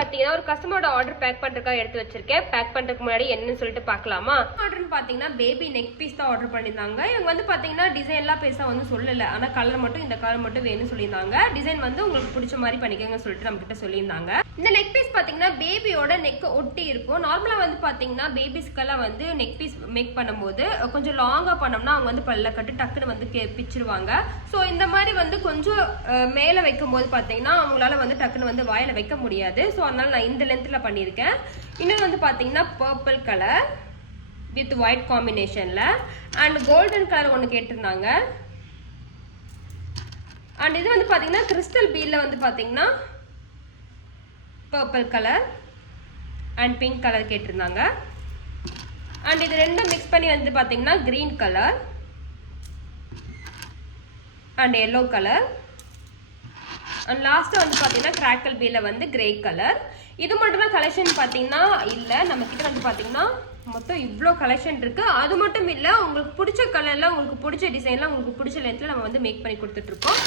பாத்தீங்கன்னா ஒரு கஸ்டமரோட ஆர்டர் பேக் பண்றதுக்காக எடுத்து வச்சிருக்கேன். பேக் பண்றதுக்கு முன்னாடி என்னன்னு சொல்லிட்டு பார்க்கலாமா? ஆர்டர்னு பாத்தீங்கன்னா பேபி நெக் பீஸ் தான் ஆர்டர் பண்ணியிருந்தாங்க. இவங்க வந்து பாத்தீங்கன்னா டிசைன் எல்லாம் பேச வந்து சொல்லல, ஆனா கலர் மட்டும் இந்த கலர் மட்டும் வேணும்னு சொல்லியிருந்தாங்க. டிசைன் வந்து உங்களுக்கு பிடிச்ச மாதிரி பண்ணிக்கங்க சொல்லிட்டு நம்ம கிட்ட சொல்லியிருந்தாங்க. இந்த நெக் பீஸ் பாத்தீங்கன்னா பேபியோட நெக் ஒட்டி இருக்கும். நார்மலா வந்து பாத்தீங்கன்னா பேபிஸ்க்கெல்லாம் வந்து நெக் பீஸ் மேக் பண்ணும்போது கொஞ்சம் லாங்கா பண்ணோம்னா அவங்க வந்து பல்ல கட்டு டக்குன்னு வந்து பிச்சிருவாங்க. ஸோ இந்த மாதிரி வந்து கொஞ்சம் மேலே வைக்கும் போது பாத்தீங்கன்னா அவங்களால வந்து டக்குன்னு வந்து வாயில வைக்க முடியாது. ஸோ அதனால நான் இந்த லென்த்ல பண்ணியிருக்கேன். இன்னும் வந்து பாத்தீங்கன்னா பர்பிள் கலர் வித் ஒயிட் காம்பினேஷன்ல அண்ட் கோல்டன் கலர் ஒன்று கேட்டிருந்தாங்க. அண்ட் இது வந்து பாத்தீங்கன்னா கிறிஸ்டல் பீல்ல வந்து பாத்தீங்கன்னா purple colour and pink colour கேட்டிருந்தாங்க. அண்ட் இது ரெண்டும் மிக்ஸ் பண்ணி வந்து பாத்தீங்கன்னா green colour and yellow colour and லாஸ்ட்டாக வந்து பார்த்தீங்கன்னா கிராக்கல் பீல வந்து கிரே கலர். இது மட்டும் தான் கலெக்ஷன் பார்த்தீங்கன்னா இல்லை, நம்ம கிட்ட வந்து பார்த்தீங்கன்னா மொத்தம் இவ்வளோ கலெக்ஷன் இருக்கு. அது மட்டும் இல்லை, உங்களுக்கு பிடிச்ச கலர்ல உங்களுக்கு பிடிச்ச டிசைன்ல உங்களுக்கு பிடிச்ச லென்த்ல நம்ம வந்து மேக் பண்ணி கொடுத்துட்டு இருக்கோம்.